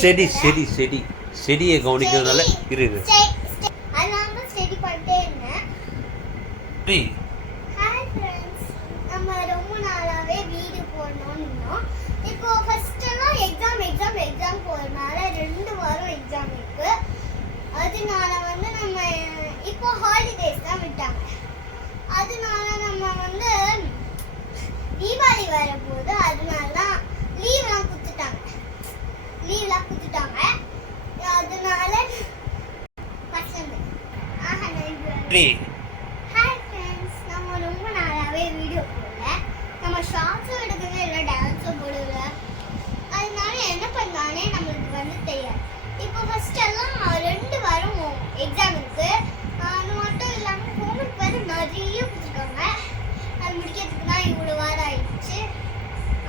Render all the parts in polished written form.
செடி செடி செடி செடியை கவனிக்கிறதுனால இரு அதனால ஸ்டடி பண்ணிட்டே இருந்தேன். ஹாய் ஃப்ரெண்ட்ஸ், நம்ம ரொம்ப நாளாவே வீடியோ போடணும்னு இருந்தோம். இப்போ ஃபர்ஸ்ட் எல்லாம் எக்ஸாம் போறதுனால 2 வாரம் எக்ஸாம் இருக்கு. அதனால வந்து நம்ம இப்போ ஹாலிடேஸ் தான் விட்டாங்க. அதனால நம்ம வந்து தீபாவளி வரப்போது, அதனால தான் லீவ்லாம் கொடுத்துட்டாங்க. அதனால ஹாய் ஃப்ரெண்ட்ஸ், நம்ம ரொம்ப நாளாவே வீடியோ போடல. நம்ம ஷார்ட்ஸும் எடுக்கவே இல்லை, டான்ஸும் போடல. அதனால என்ன பண்ணாலே நம்மளுக்கு வந்து தெரியாது. இப்போ ஃபர்ஸ்ட் எல்லாம் 2 வாரம் எக்ஸாம் இருக்கு. அது மட்டும் இல்லாமல் ஹோம்ஒர்க் வேறு நிறைய கொடுத்துருக்காங்க. அது முடிக்கிறதுக்கு தான் இவ்வளோ வாரம் ஆயிடுச்சு.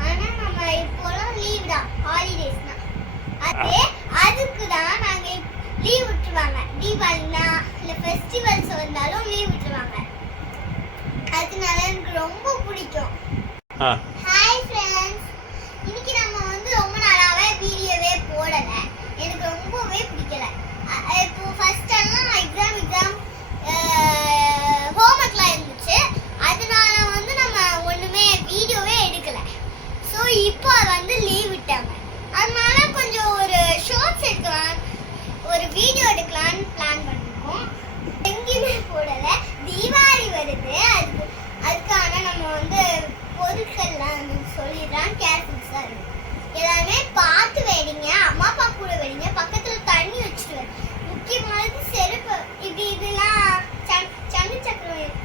ஆனால் நம்ம இப்போலாம் லீவ் தான், ஹாலிடேஸ் தான். அதுக்கு தான் நாங்கள் லீவ் விட்டுருவாங்க. தீபாவளினா இல்லை ஃபெஸ்டிவல்ஸ் வந்தாலும் லீவ் விட்டுருவாங்க. அதனால எனக்கு ரொம்ப பிடிக்கும். ஹாய் ஃப்ரெண்ட்ஸ், இன்னைக்கு நம்ம வந்து ரொம்ப நாளாவே வீடியோவே போடல. எனக்கு ரொம்பவே பிடிக்கல. இப்போ ஃபர்ஸ்ட் எல்லாம் எக்ஸாம் ஹோம்ஒர்க்லாம் இருந்துச்சு. அதனால வந்து நம்ம ஒண்ணுமே வீடியோவே எடுக்கல. ஸோ இப்போ வந்து லீவ் விட்டாங்க. அதனால கொஞ்சம் ஒரு ஷார்ட்ஸ் எடுக்கலாம், ஒரு வீடியோ எடுக்கலாம்னு பிளான் பண்ணிருக்கோம். எங்கேயுமே போடல. தீபாவளி வருது, அதுக்கான நம்ம வந்து பொருட்கள்லாம் சொல்லிடுறான். கேர்ஃபுல்ஸா இருக்கும். எல்லாருமே பார்த்து வெடிங்க, அம்மா அப்பா கூட வெடிங்க, பக்கத்துல தண்ணி வச்சுட்டு. முக்கியமானது செருப்பு. இதெல்லாம் சங்கு சக்கரம்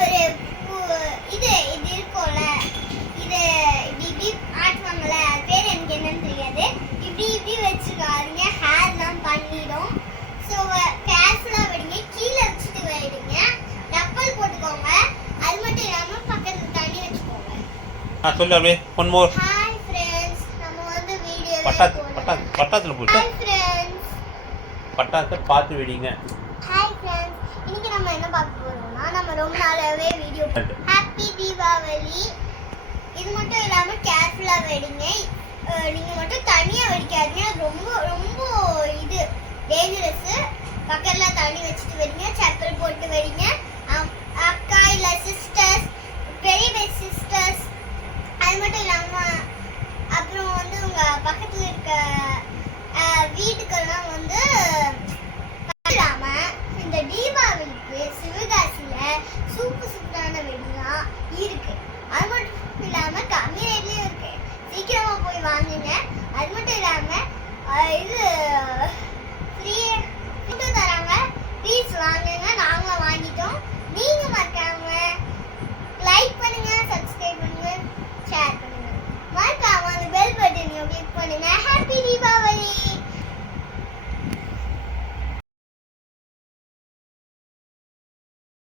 ஒரு இது இருக்கும்ல, இது இப்படி ஆட்டுவாங்கல்ல, அது பேர் எனக்கு என்னன்னு தெரியாது. இப்படி வச்சுக்காதீங்க, ஹேர்லாம் பண்ணிடும். ஸோ கேர்ஃபுல்லாக வெடிங்க, கீழே வச்சுட்டு வெடிங்க, ரப்பல் போட்டுக்கோங்க. அது மட்டும் இல்லாமல் பக்கத்தில் தண்ணி வச்சுக்கோங்க. சொல்லு அப்படியே ஒன் மோர். ஹாய் ஃப்ரெண்ட்ஸ், நம்ம வந்து வீடியோ பட்டாத்துல போட்டு ஹாய் ஃப்ரெண்ட்ஸ், பட்டாத்தை பார்த்து வெடிங்க. ஹாய் ஃப்ரெண்ட்ஸ், இன்னைக்கு நம்ம என்ன பார்க்க போறோம்னா, நம்ம ரொம்ப நாளாவே வீடியோ ஹாப்பி தீபாவளி. இது மட்டும் இல்லாமல் கேர்ஃபுல்லாக வெடிங்க. நீங்கள் மட்டும் தனியாக வெடிக்காதீங்க, ரொம்ப ரொம்ப இது டேஞ்சரஸ். பக்கத்தில் தண்ணி வச்சுட்டு வெடிங்க, செப்பல் போட்டு வெடிங்க. அக்கா இல்லை சிஸ்டர்ஸ், பெரிய சிஸ்டர்ஸ், அது மட்டும் இல்லாமல் அப்புறம் வந்து உங்கள் பக்கத்தில் இருக்க வீட்டுக்கெல்லாம் வந்து